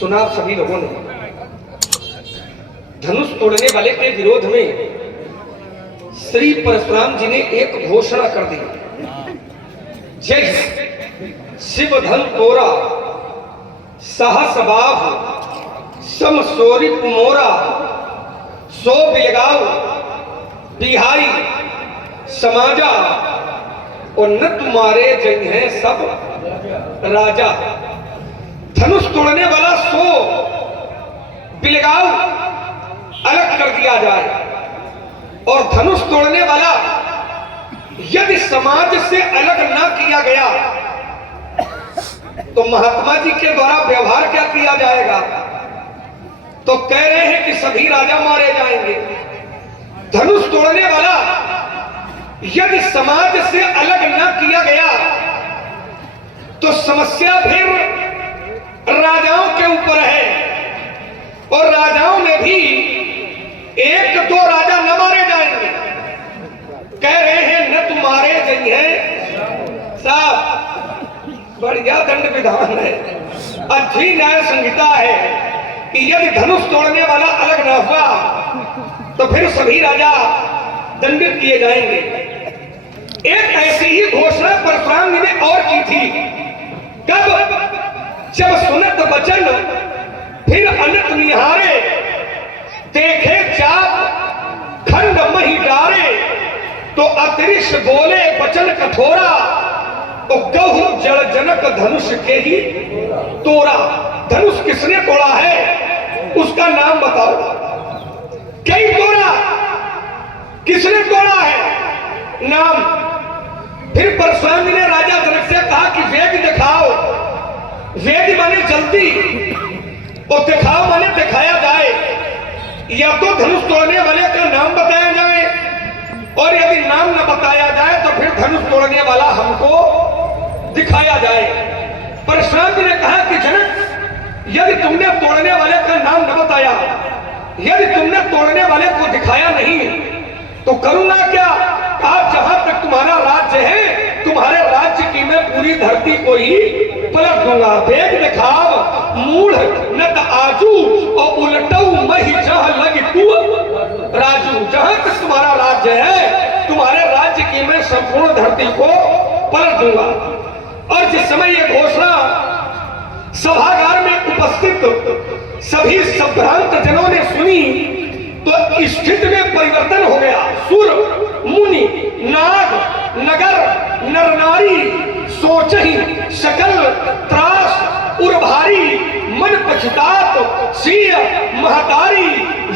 सुना सभी लोगों ने। धनुष तोड़ने वाले के विरोध में श्री परशुराम जी ने एक घोषणा कर दी, जय शिव धन तोरा सहस बाह समसोरी कुमोरा सो बिलगाव बिहाई समाजा और न तुम्हारे जन है सब राजा। धनुष तोड़ने वाला सो बिलगाव अलग कर दिया जाए और धनुष तोड़ने वाला यदि समाज से अलग ना किया गया तो महात्मा जी के द्वारा व्यवहार क्या किया जाएगा? तो कह रहे हैं कि सभी राजा मारे जाएंगे। धनुष तोड़ने वाला यदि समाज से अलग ना किया गया तो समस्या फिर राजाओं के ऊपर है और राजाओं में भी एक दो राजा न मारे जाएंगे। कह रहे हैं न तुम्हारे जाइए साहब, बढ़िया दंड विधान है, अच्छी न्याय संहिता है कि यदि धनुष तोड़ने वाला अलग न हुआ तो फिर सभी राजा दंडित किए जाएंगे। एक ऐसी ही घोषणा परशुराम जी ने और की थी। कब? जब सुनत बचन फिर अनत निहारे देखे चाप खंड मही डारे तो अतिरिक्त बोले वचन कठोरा तो गहु जड़ जनक धनुष के ही तोड़ा। धनुष किसने तोड़ा है उसका नाम बताओ। कई तोड़ा, किसने तोड़ा है? नाम। फिर परशुराम जी ने राजा जनक से कहा कि वेद दिखाओ। वेद माने जल्दी और दिखाओ माने दिखाया जाए। या तो धनुष तोड़ने वाले का नाम बताया जाए और यदि नाम न बताया जाए तो फिर धनुष तोड़ने वाला हमको दिखाया जाए। परशुराम जी ने कहा कि जनक, यदि तुमने तोड़ने वाले का नाम न बताया, यदि तुमने तोड़ने वाले को दिखाया नहीं तो करूंगा क्या? कहा जहां तक तुम्हारा राज्य है, तुम्हारे राज्य की मैं पूरी धरती को ही पलट दूंगा। वेग दिखाव मूढ़ न त आजू और उलटऊ मही जहां लगी तू राजू। जहां तक तुम्हारा राज्य है, तुम्हारे राज्य की मैं संपूर्ण धरती को पलट दूंगा। और जिस समय यह घोषणा सभागार में उपस्थित सभी संभ्रांत जनों ने सुनी तो स्थिति में परिवर्तन हो गया। सुर मुनि नाग नगर नर नारी सोचहि सकल त्रास उर्भारी मन पछतात सिय महतारी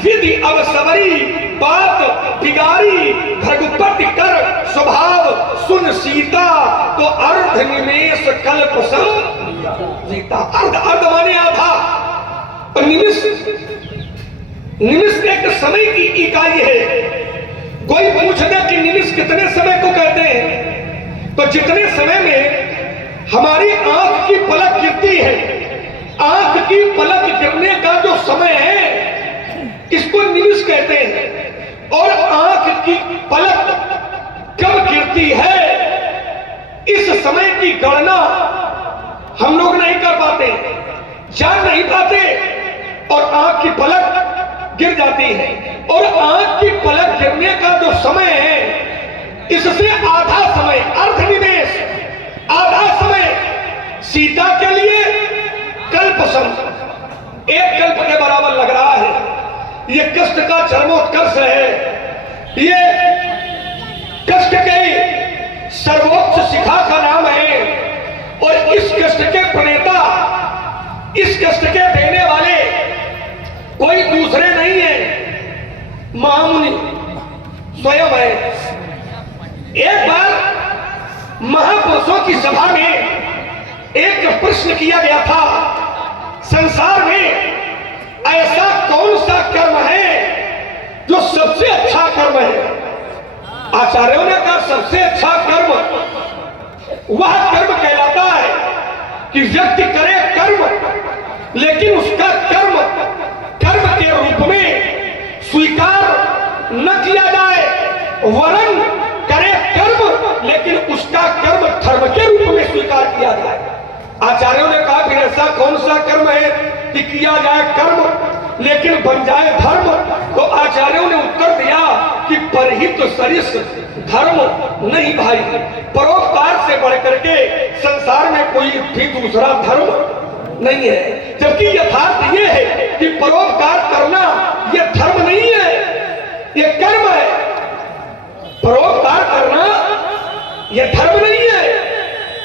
विधि अवसवरी बात बिगारी भृगुपति कर स्वभाव सुन सीता तो अर्ध निमेष कल्प सीता। अर्ध अर्ध माने आधा और निमिष एक समय की इकाई है। कोई पूछना कि निमिष कितने समय को कहते हैं तो जितने समय में हमारी आंख की पलक गिरती है, आंख की पलक गिरने का जो समय है इसको निमिष कहते हैं। और आंख की पलक कब गिरती है इस समय की गणना हम लोग नहीं कर पाते, जान नहीं पाते और आंख की पलक गिर जाती है। और आंख की पलक गिरने का जो समय है इससे आधा समय अर्धनिमेष, आधा समय सीता के लिए कल्प सम, एक कल्प के बराबर लग रहा है। ये कष्ट का चरमोत्कर्ष है, ये कष्ट के सर्वोच्च शिखा का नाम है। और इस कष्ट के प्रणेता, इस कष्ट के देने वाले कोई दूसरे नहीं है, महामुनि स्वयं है। एक बार महापुरुषों की सभा में एक प्रश्न किया गया था, संसार में ऐसा कौन सा कर्म है जो सबसे अच्छा कर्म है? आचार्यों ने कहा सबसे अच्छा कर्म वह कर्म कहलाता है कि व्यक्ति करे कर्म लेकिन उसका कर्म कर्म के रूप में स्वीकार न किया जाए, वरन करे कर्म लेकिन उसका कर्म धर्म के रूप में स्वीकार किया जाए। आचार्यों ने कहा फिर ऐसा कौन सा कर्म है कि किया जाए कर्म लेकिन बन जाए धर्म? तो आचार्यों ने उत्तर दिया कि परहित सरिस धर्म नहीं भाई, परोपकार से बढ़कर के संसार में कोई भी दूसरा धर्म नहीं है। जबकि यथार्थ ये है कि परोपकार करना ये धर्म नहीं है, ये कर्म है। परोपकार करना ये धर्म नहीं है,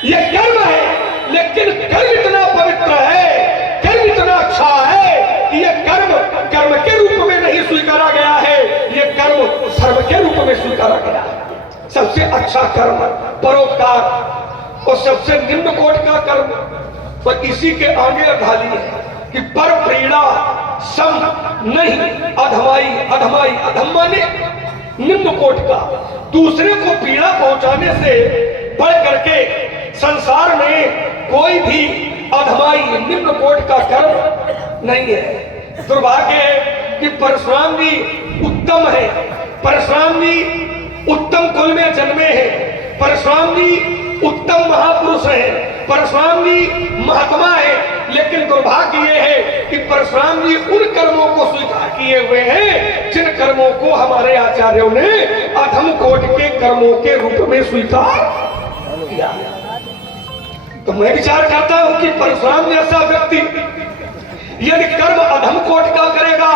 ये कर्म है। लेकिन कर्म इतना पवित्र है, कर्म इतना अच्छा है कि ये कर्म कर्म के रूप में नहीं स्वीकारा गया है, ये कर्म धर्म के रूप में स्वीकारा गया है। सबसे अच्छा कर्म परोपकार और सबसे निम्न कोट का कर्म तो इसी के आगे अधाली है कि पर प्रीड़ा सम नहीं अधमाई। अधमाई अधम माने निम्न कोट का, दूसरे को पीड़ा पहुंचाने से बढ़ करके संसार में कोई भी अधमाई निम्न कोट का कर्म नहीं है। दुर्भाग्य है कि परशुराम जी उत्तम है, परशुराम जी उत्तम कुल में जन्मे हैं, परशुराम जी उत्तम महापुरुष है, परशुराम जी महात्मा है। लेकिन दुर्भाग्य ये है कि परशुराम जी उन कर्मों को स्वीकार किए हुए हैं जिन कर्मों को हमारे आचार्यों ने अधम कोट के कर्मों के रूप में स्वीकार किया। तो मैं विचार करता हूं कि परशुराम जैसा व्यक्ति यदि कर्म अधम कोट का करेगा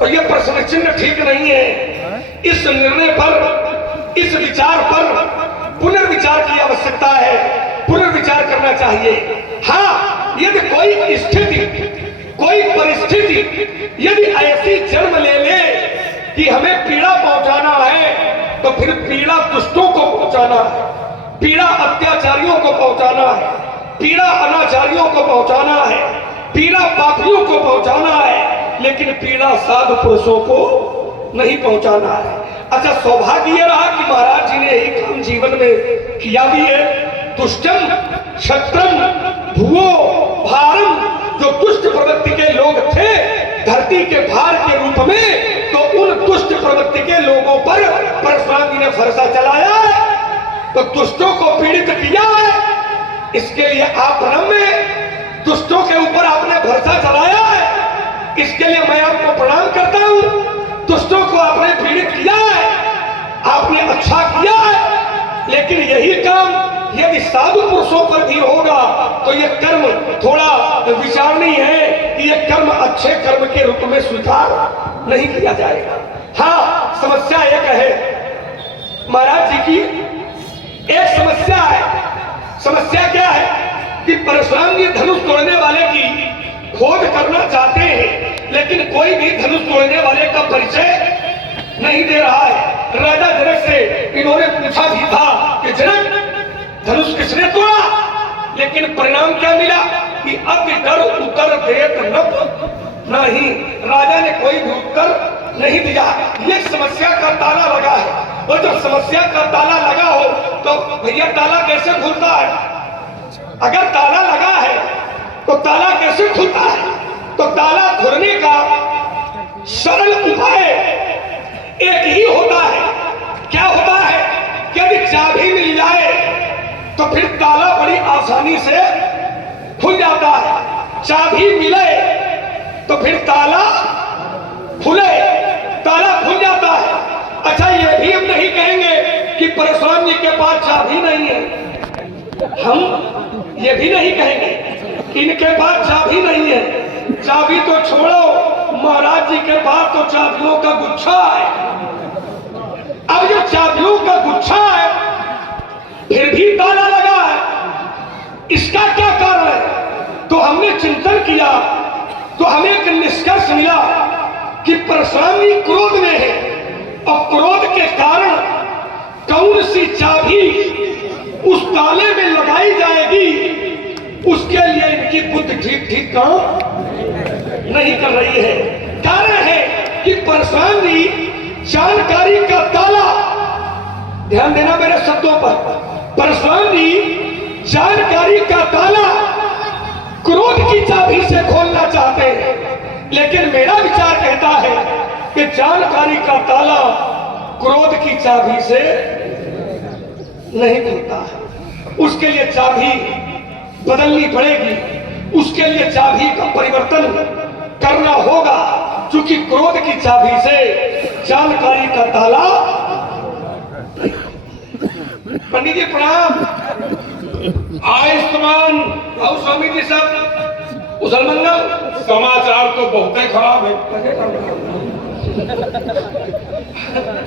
और यह प्रश्न चिन्ह ठीक नहीं है। इस निर्णय पर, इस विचार पर पुनर्विचार की आवश्यकता है, पुनर्विचार करना चाहिए। हाँ, यदि कोई स्थिति, कोई परिस्थिति यदि ऐसी जन्म ले ले कि हमें पीड़ा पहुंचाना है तो फिर पीड़ा दुष्टों को पहुंचाना है, पीड़ा अत्याचारियों को पहुंचाना है, पीड़ा अनाचारियों को पहुंचाना है, पीड़ा पापियों को पहुंचाना है, लेकिन पीड़ा साधु पुरुषों को नहीं पहुंचाना है। अच्छा, सौभाग्य ये रहा कि महाराज जी ने यही काम जीवन में किया भी है। दुष्टम क्षत्रम भुवो भारम, जो दुष्ट प्रवृत्ति के लोग थे धरती के भार के रूप में, तो उन दुष्ट प्रवृत्ति के लोगों पर परशुराम जी ने फरसा चलाया है, तो दुष्टों को पीड़ित किया है। इसके लिए आप ब्रह्म दुष्टों के ऊपर आपने भरोसा चलाया है, इसके लिए मैं आपको प्रणाम करता हूं। दुष्टों को आपने पीड़ित किया है, आपने अच्छा किया है। लेकिन यही काम यदि साधु पुरुषों पर भी होगा तो यह कर्म थोड़ा विचारणीय है कि यह कर्म अच्छे कर्म के रूप में स्वीकार नहीं किया जाएगा। हाँ, समस्या एक है महाराज जी की, एक समस्या है। समस्या क्या है कि परशुराम जी धनुष तोड़ने वाले की खोज करना चाहते हैं, लेकिन कोई भी धनुष तोड़ने वाले का परिचय नहीं दे रहा है। राजा जनक से इन्होंने पूछा भी था कि जनक धनुष किसने तोड़ा, लेकिन परिणाम क्या मिला कि अब डर उत्तर देत नभ नहीं। राजा ने कोई भी उत्तर नहीं दिया। ये समस्या का ताला लगा है, और जब समस्या का ताला लगा हो तो भैया ताला कैसे खुलता है? अगर ताला लगा है तो ताला कैसे खुलता है? तो ताला खोलने का सरल उपाय एक ही होता है। क्या होता है? यदि चाबी मिल जाए तो फिर ताला बड़ी आसानी से खुल जाता है। चाबी मिले तो फिर ताला खुले, ताला खुल जाता है। अच्छा, ये भी हम नहीं कहेंगे कि परशुराम जी के पास चाबी नहीं है, हम ये भी नहीं कहेंगे इनके पास चाबी नहीं है। चाबी तो छोड़ो, महाराज जी के पास तो चाबियों का गुच्छा है। अब ये चाबियों का गुच्छा है फिर भी ताला लगा है, इसका क्या कारण है? तो हमने चिंतन किया तो हमें एक निष्कर्ष मिला कि परशुराम जी क्रोध में है, और क्रोध के कारण कौन सी चाबी उस ताले में लगाई जाएगी उसके लिए इनकी बुद्धि ठीक ठीक काम नहीं कर रही है। कारण है कि परशुराम जी जानकारी का ताला, ध्यान देना मेरे शब्दों पर, परशुराम जी जानकारी का ताला क्रोध की चाबी से खोलना चाहते हैं, लेकिन मेरा विचार कहता है कि जानकारी का ताला क्रोध की चाबी से नहीं खुलता है। उसके लिए चाबी बदलनी पड़ेगी। उसके लिए चाबी का परिवर्तन करना होगा, क्योंकि क्रोध की चाबी से जानकारी का ताला। पंडित जी प्रणाम। आयुष्मान और स्वामी जी सब उसल मंगल। समाचार तो बहुत ही खराब है।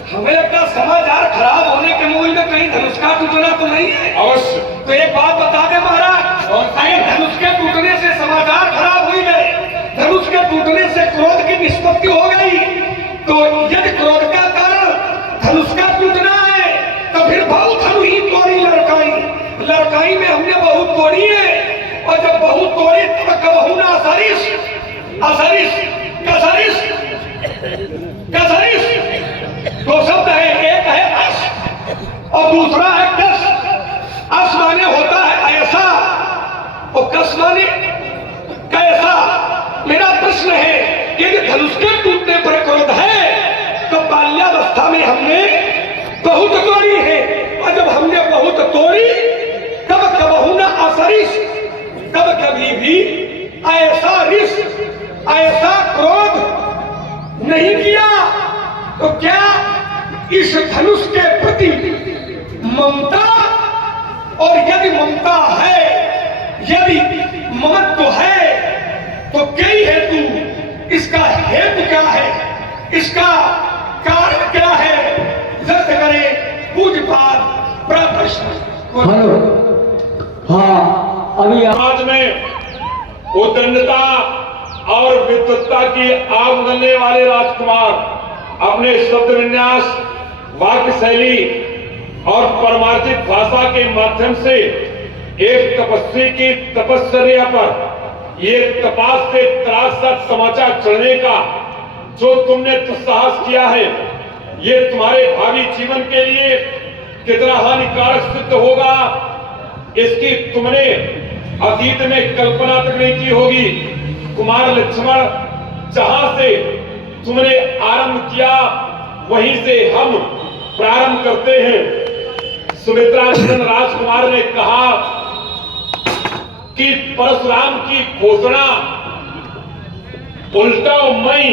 हमें लगता समाचार खराब होने के मूल में कहीं धनुष का टूटना तो नहीं है। अवश्य। तो एक बात बता दे महाराज, अगर धनुष के टूटने से समाचार खराब हो गए, धनुष के टूटने से क्रोध की निष्पत्ति हो गई, तो यदि क्रोध का कारण धनुष का टूटना है तो फिर बहुत धनु ही तोड़ी लड़काई। लड़काई में हमने बहुत तोड़ी है, और जब बहुत तोड़ी तब कबहू ना असरिस असरिस कसरिस कसरिस। दो शब्द है, एक है अस और दूसरा है कस। अस माने होता है ऐसा और कस माने कैसा। मेरा प्रश्न है कि यदि धनुष के टूटने पर क्रोध है तो बाल्यावस्था में हमने बहुत तोड़ी है, और जब हमने बहुत तोड़ी तब कबहू ना असरिस, कब कभी भी ऐसा रिस ऐसा क्रोध नहीं किया। तो क्या इस धनुष के प्रति ममता, और यदि ममता है, यदि ममत्व है, तो कई हेतु, इसका हेतु क्या है, इसका कारण क्या है, व्यक्त करें पूज्यपाद प्रदर्शन। हेलो, हाँ अभी समाज में उद्दंडता और विद्वत्ता की आग उगलने वाले राजकुमार अपने शब्द विन्यास, वाक्य शैली और परमार्जित भाषा के माध्यम से एक तपस्वी की तपश्चर्या पर ये तपास से त्रास सा समाचार चढ़ने का जो तुमने दुस्साहस किया है, ये तुम्हारे भावी जीवन के लिए कितना हानिकारक सिद्ध होगा, इसकी तुमने अतीत में कल्पना तक नहीं की होगी। कुमार लक्ष्मण, जहां से तुमने आरंभ किया वहीं से हम प्रारंभ करते हैं। सुमित्रा नंदन राजकुमार ने कहा कि परशुराम की घोषणा उल्टा मई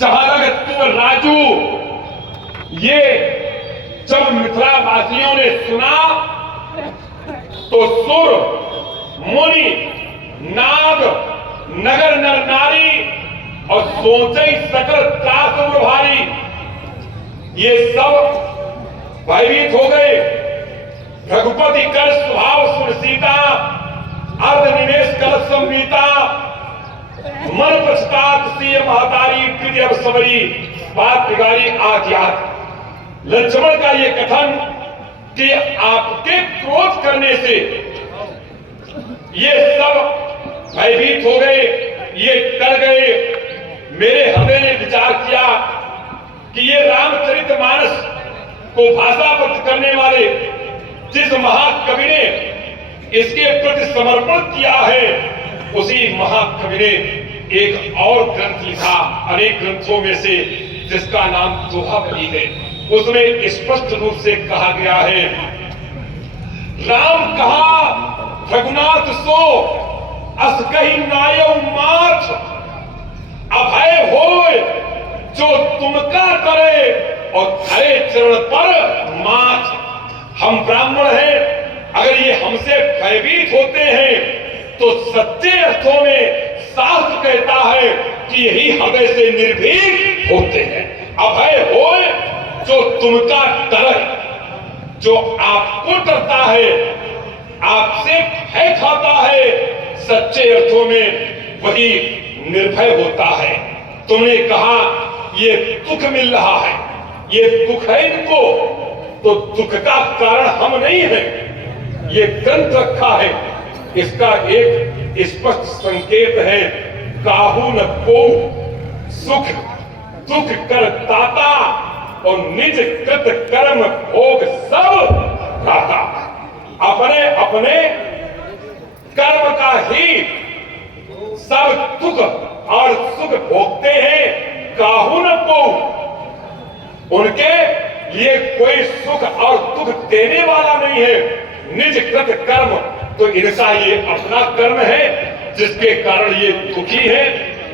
जहां तक राजू, ये जब मिथिला वासियों ने सुना तो सुर मुनि नाग नगर नर नारी और सोचे सकल त्रास उम्र भारी, ये सब भयभीत हो गए। रघुपति कर स्वभाव सुर सीता, अर्ध निवेश कर संवीता, मन पछतात सी महतारी, प्रीति अब सबरी, बात बिगाड़ी आज याद। लक्ष्मण का ये कथन कि आपके क्रोध करने से ये सब भयभीत हो गए, ये डर गए। मेरे हृदय ने विचार किया कि ये रामचरितमानस को भाषाबद्ध करने वाले जिस महाकवि ने इसके प्रति समर्पण किया है, उसी महाकवि ने एक और ग्रंथ लिखा अनेक ग्रंथों में से, जिसका नाम दोहाबली है। उसमें स्पष्ट रूप से कहा गया है, राम कहा रघुनाथ सो अस कही नायो माथ, अभय होय जो तुमका करे और धरे चरण पर माथ। हम ब्राह्मण हैं, अगर ये हमसे भयभीत होते हैं तो सच्चे अर्थों में शास्त्र कहता है कि यही हृदय से निर्भीक होते हैं। अभय होय जो तुमका डरे, जो आपको डरता है, आपसे भय खाता है, सच्चे अर्थों में वही निर्भय होता है। तुमने कहा ये दुख मिल रहा है, ये दुख है इनको, तो दुख का कारण हम नहीं है, ये ग्रंथ रखा है। इसका एक स्पष्ट संकेत है, काहू न को सुख दुख कर ताता और निज कृत कर्म भोग सब खाता। अपने अपने कर्म का ही सब दुख और सुख भोगते हैं, काहू न को, उनके लिए कोई सुख और दुख देने वाला नहीं है। निज कृत कर्म तो इनका ये अपना कर्म है जिसके कारण ये दुखी है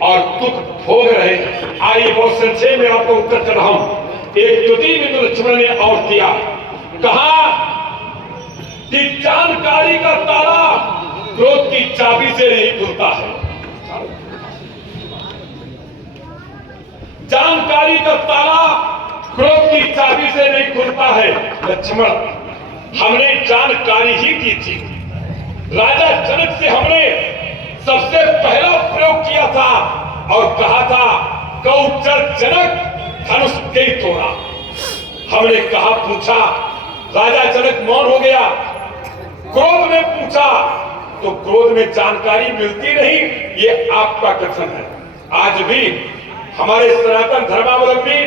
और दुख भोग रहे हैं। आइए बहुत संक्षेप में आपको उत्तर चढ़ाऊं। एक स्तुति में लक्ष्मण ने और किया, कहा कि जानकारी का ताला क्रोध की चाबी से नहीं खुलता है। जानकारी का ताला क्रोध की चाबी से नहीं खुलता है। लक्ष्मण, हमने जानकारी ही की थी। राजा जनक से हमने सबसे पहला प्रयोग किया था और कहा था गौचर जनक धनुष के तोड़ा। हमने कहा, पूछा, राजा जनक मौन हो गया। क्रोध में पूछा तो क्रोध में जानकारी मिलती नहीं, ये आपका कथन है। आज भी हमारे सनातन धर्मावलंबी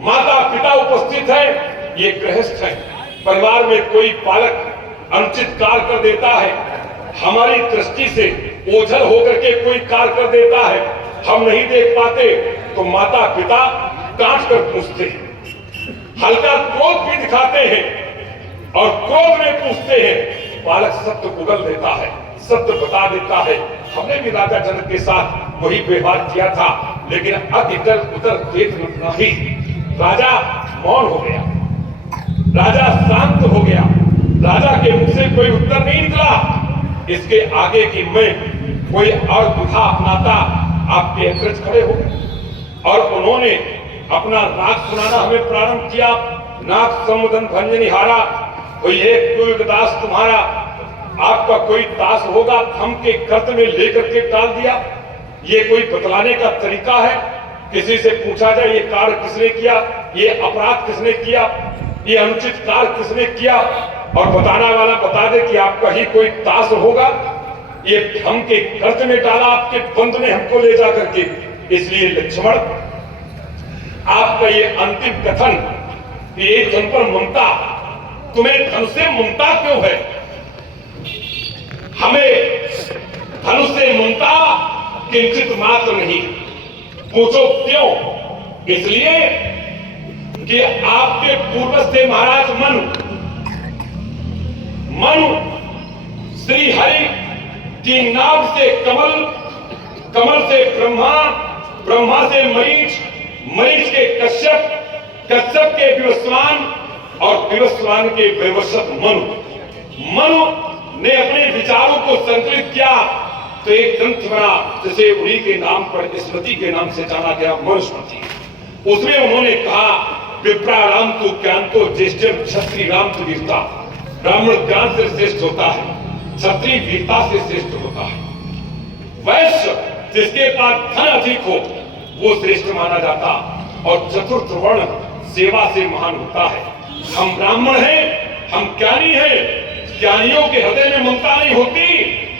माता पिता उपस्थित है, ये गृहस्थ है। परिवार में कोई बालक अनुचित कार्य कर देता है, हमारी दृष्टि से ओझल होकर के कोई कार्य कर देता है, हम नहीं देख पाते तो माता पिता डांट कर पूछते हैं, हल्का क्रोध भी दिखाते हैं और क्रोध में पूछते हैं। बालक सत्य उगल देता है, सत्य बता देता है। हमने भी राजा जनक के साथ वही व्यवहार किया था, लेकिन अब इधर उधर देख नहीं। राजा मौन हो गया, राजा शांत हो गया, राजा के मुख से कोई उत्तर नहीं निकला। इसके आगे की मैं कोई और दुखा अपनाता आपके अग्रज खड़े हो गए और उन्होंने अपना राग सुनाना हमें प्रारंभ किया। नाग समुदन भंजनी हारा, कोई एक दास तुम्हारा, आपका कोई दास होगा, थम के कर्त में लेकर के डाल दिया। ये कोई बतलाने का तरीका है? किसी से पूछा जाए ये कार्य किसने किया, ये अपराध किसने किया, ये अनुचित कार्य किसने किया, और बताना वाला बता दे कि आपका ही कोई दास होगा। ये हम के कर्त में डाला, आपके बंद में हमको ले जा करके। इसलिए लक्ष्मण, आपका ये अंतिम कथन कि एक जन पर ममता, तुम्हें धनुष से ममता क्यों है? हमें धनुष से ममता किंचित मात्र नहीं। पूछो क्यों? इसलिए कि आपके पूर्वज थे महाराज मनु श्री हरि की नाभ से कमल, कमल से ब्रह्मा, ब्रह्मा से मरीच, मरीच के कश्यप, कश्यप के विवस्वान और विवस्वान के वैवस्वत मनु ने अपने विचारों को संकलित किया तो एक ग्रंथ बना जिसे उन्हीं के नाम पर, स्मृति के नाम से जाना गया, मनुस्मृति। उसमें उन्होंने कहा, विप्राराम तो ज्ञान तो ज्येष्ठ, क्षत्रिय राम तो वीरता। ब्राह्मण ज्ञान से श्रेष्ठ होता है, क्षत्रिय वीरता से श्रेष्ठ होता है। वैश्य जिसके पास धन अधिक हो वो श्रेष्ठ माना जाता, और चतुर्थ वर्ण सेवा से महान होता है। हम ब्राह्मण हैं, हम ज्ञानी हैं, ज्ञानियों के हृदय में ममता नहीं होती।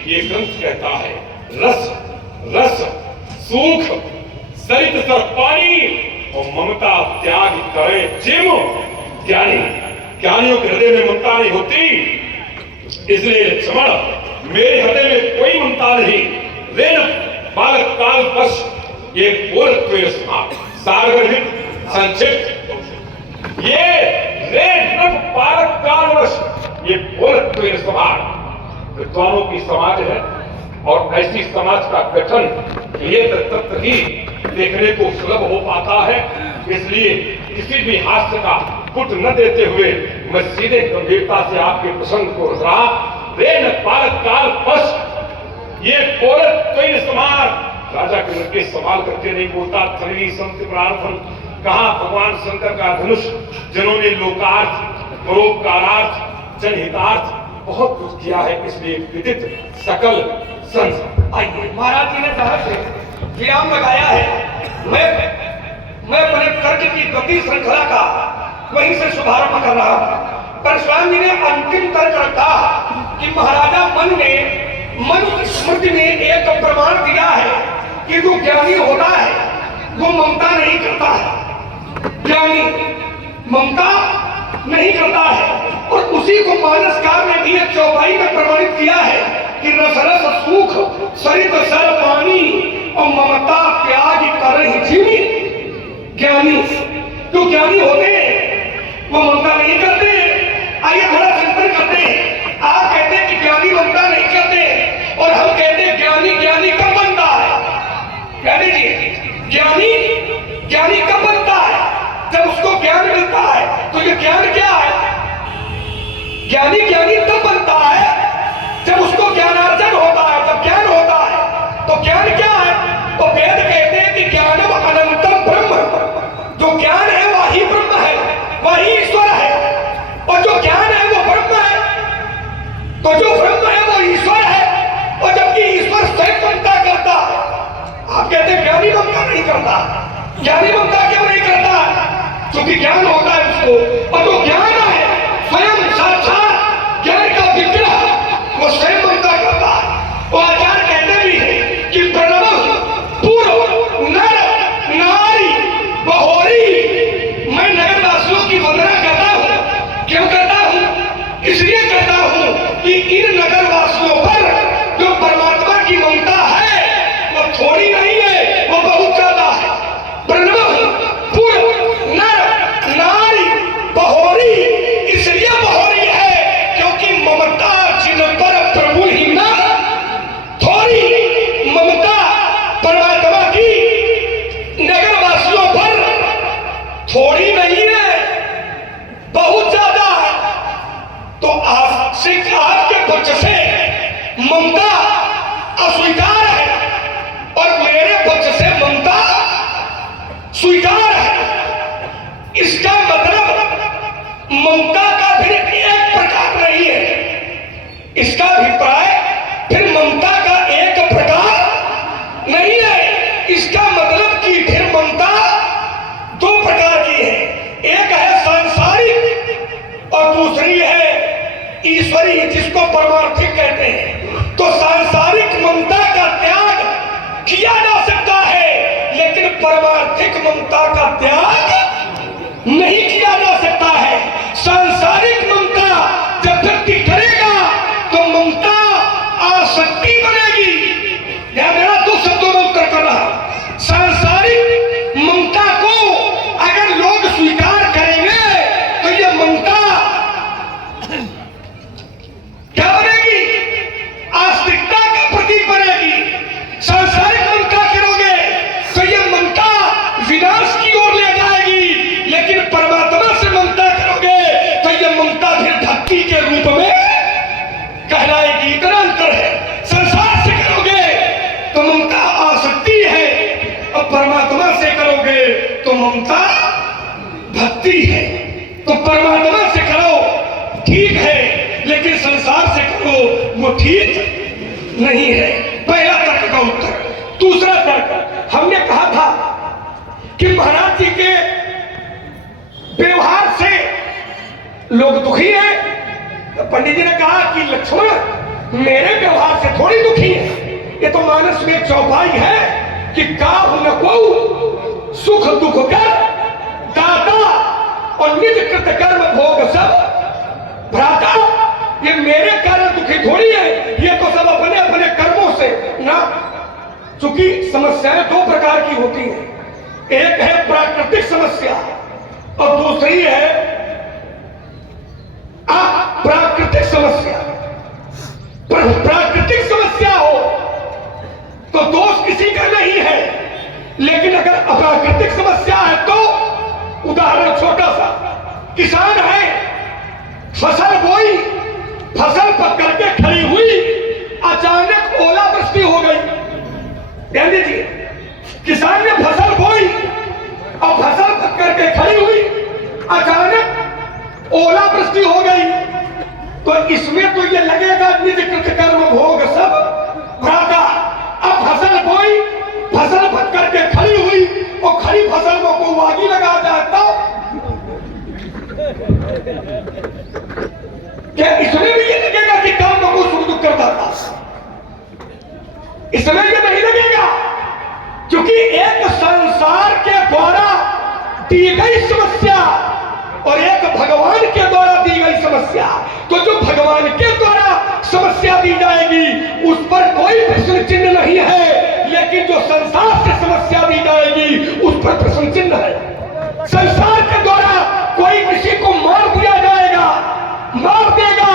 ये ग्रंथ कहता है, रस रस सुख सरित सर पानी और ममता त्याग करे जिम ज्ञानी। ज्ञानियों के हृदय में ममता नहीं होती। इसलिए लक्ष्मण, मेरे हृदय में कोई ममता नहीं। रेन बालक काल बस ये पूर्ण सारगर्भित संक्षिप्त, ये रेन बालक काल बस ये पूर्ण स्वभाव विद्वानों की समाज है, और ऐसी समाज का गठन ये तत्व ही देखने को सुलभ हो पाता है। इसलिए किसी भी हास्य का पुट न देते हुए मैं सीधे गंभीरता से आपके प्रसंग को रहा। रेन बालक काल पश ये औरत कोई समाज, राजा के लड़के सवाल करके नहीं बोलता। धनी संत प्रार्थन, कहा भगवान शंकर का धनुष, जिन्होंने लोकार्थ, परोपकारार्थ, जनहितार्थ बहुत कुछ किया है। इसलिए विदित सकल संस। आइए, महाराज जी ने सहज विराम लगाया है। मैं अपने कर्ज की गति श्रृंखला का वहीं से शुभारंभ कर रहा हूं। परशुराम जी ने अंतिम तर्क रखा कि महाराजा मनु स्मृति ने एक प्रमाण दिया है कि जो ज्ञानी होता है वो ममता नहीं करता है। ज्ञानी ममता नहीं करता है, और उसी को मानसकार ने भी एक चौपाई में प्रमाणित किया है कि रस रस सुख सरित सर पानी और ममता त्याग करहि जीवी। ज्ञानी जो ज्ञानी होते वो ममता नहीं करते। आइए थोड़ा चिंतन करते हैं। आप कहते हैं कि ज्ञानी ममता ज्ञानी ज्ञानी कब बनता है? जब उसको ज्ञान मिलता है। तो ये ज्ञान क्या है? ज्ञानी ज्ञानी तब बनता है जब उसको ज्ञानार्जन होता है, जब ज्ञान होता है। तो ज्ञान क्या है? तो वेद कहते हैं कि ज्ञानम अनंतम ब्रह्म, जो ज्ञान है वही ब्रह्म है, वही ईश्वर है। और जो ज्ञान है वो ब्रह्म है, तो जो ब्रह्म है वो ईश्वर है। और जबकि ईश्वर स्वयं ममता करता है। आप कहते हैं ज्ञानी ममता नहीं करता। ज्ञानी ममता क्यों नहीं करता? क्योंकि ज्ञान होता है उसको। और जो ज्ञान है स्वयं साक्षात ज्ञान का विग्रह, वो स्वयं ममता करता है। वो आचार्य कहते भी हैं कि प्रणव पूर्व नर नारी बहोरी। मैं नगर वासियों की वंदना करता हूं। क्यों करता हूं? इसलिए करता हूं कि इन नगर वासियों पर जो परमात्मा की ममता है वो थोड़ी नहीं है, वो बहुत ज्यादा है। प्रणव पूर्व नर नारी बहोरी, इसलिए बहोरी है क्योंकि ममता जिन पर प्रभु ही न थोड़ी। ममता परमात्मा की नगरवासियों पर थोड़ी नहीं है, बहुत ज्यादा है। तो आपके पक्ष से ममता अस्वीकार है और मेरे पक्ष से ममता स्वीकार है। इसका मतलब ममता का फिर एक प्रकार नहीं है। इसका अभिप्राय फिर ममता का एक प्रकार नहीं है। इसका मतलब कि फिर ममता दो प्रकार की है। एक है सांसारिक और दूसरी है ईश्वरी, जिसको परमार्थिक कहते हैं। तो सांसारिक ममता का त्याग किया जा सकता है, लेकिन परमार्थिक ममता का त्याग नहीं किया जा सकता है। सांसारिक ममता जब व्यक्ति करेगा तो ममता आसक्ति बनेगी। यह मेरा दो शब्दों में उत्तर कर रहा। सांसारिक ममता को अगर लोग स्वीकार करेंगे तो यह ममता क्या बनेगी? आस्तिकता का प्रतीक बनेगी। सांसारिक ममता करोगे तो यह ममता विनाश की ओर ले जाएगी, लेकिन परमात्मा से ममता करोगे तो यह ममता फिर भक्ति के रूप में कहलाएगी। इतना अंतर है। संसार से करोगे तो ममता आसक्ति है और परमात्मा से करोगे तो ममता भक्ति है। तो परमात्मा से करो ठीक है, लेकिन संसार से करो वो ठीक नहीं है। पहला तर्क का उत्तर। दूसरा तर्क, हमने कहा था कि महाराज जी के व्यवहार से लोग दुखी हैं। तो पंडित जी ने कहा कि लक्ष्मण मेरे व्यवहार से थोड़ी दुखी है। ये तो मानस में चौपाई है कि काहु न को सुख दुख कर दाता और निज कृत कर्म भोग सब भ्राता। ये मेरे कारण दुखी थोड़ी है, ये तो सब अपने अपने कर्मों से ना। चूंकि समस्याएं दो प्रकार की होती हैं। एक है प्राकृतिक समस्या और दूसरी है अप्राकृतिक समस्या। प्राकृतिक समस्या हो तो दोष किसी का नहीं है, लेकिन अगर अप्राकृतिक समस्या है तो उदाहरण छोटा सा, किसान है, फसल बोई, फसल पक करके खड़ी हुई, अचानक ओलावृष्टि हो गई। ध्यान दीजिए, किसान ने फसल बोई और फसल पक करके खड़ी हुई, अचानक ओलावृष्टि हो गई। तो इसमें तो ये लगेगा निज कृत कर्म भोग सब भ्राता। अब फसल बोई, फसल पक करके खड़ी हुई और खड़ी फसल में कोई वागी लगा जाए तो क्या इसमें भी ये लगेगा कि काम में कोई सुख दुख करता था? इसमें ये नहीं लगेगा, क्योंकि एक संसार के द्वारा दी गई समस्या और एक भगवान के द्वारा दी गई समस्या। तो जो भगवान के द्वारा समस्या दी जाएगी उस पर कोई प्रश्न चिन्ह नहीं है, लेकिन जो संसार से समस्या दी जाएगी उस पर प्रश्न चिन्ह है। संसार के द्वारा कोई किसी को मार दिया जाएगा, मार देगा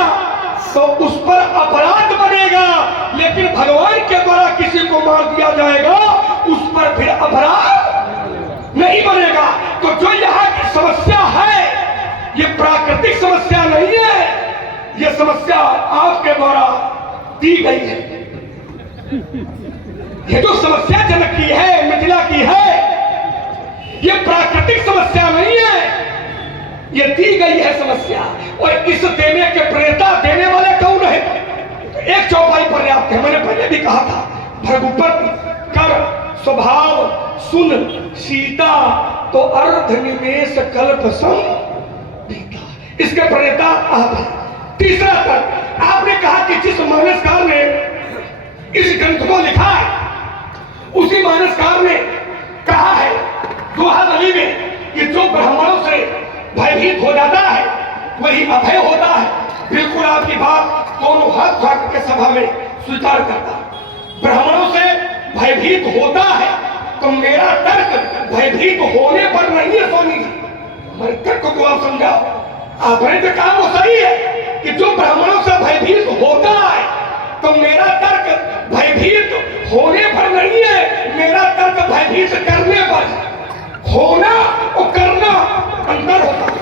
तो उस पर अपराध बनेगा, लेकिन भगवान के द्वारा किसी को मार दिया जाएगा उस पर फिर अपराध नहीं बनेगा। तो जो यहाँ की समस्या है ये प्राकृतिक समस्या नहीं है, ये समस्या आपके द्वारा दी गई है। ये जो समस्या जनक की है, मिथिला की है, ये प्राकृतिक समस्या नहीं है, ये दी गई है समस्या। और इस देने के प्रेता देने वाले कौन है? तो एक चौपाई पर्याप्त है। मैंने पहले भी कहा था, भृगुपति कर स्वभाव सुन सीता तो अर्ध निमेष कल्प सम बीता। इसके प्रेता आप हैं। तीसरा तर्क, आपने कहा कि जिस मानसकार ने इस ग्रंथ को लिखा है उसी मानसकार ने कहा है दोहा नली में कि जो ब्राह्मणों से भयभीत हो जाता है वही अभय होता है। बिल्कुल आपकी बात दोनों हाथ उठा के सभा में स्वीकार करता। ब्राह्मणों से भयभीत होता है तो मेरा तर्क भयभीत होने पर नहीं है स्वामी जी। हमारे तर्क को आप समझाओ। आपने तो कहा वो सही है कि जो ब्राह्मणों से भयभीत होता है, तो मेरा तर्क भयभीत होने पर नहीं है, मेरा तर्क भयभीत करने पर। होना और करना अंतर होता है,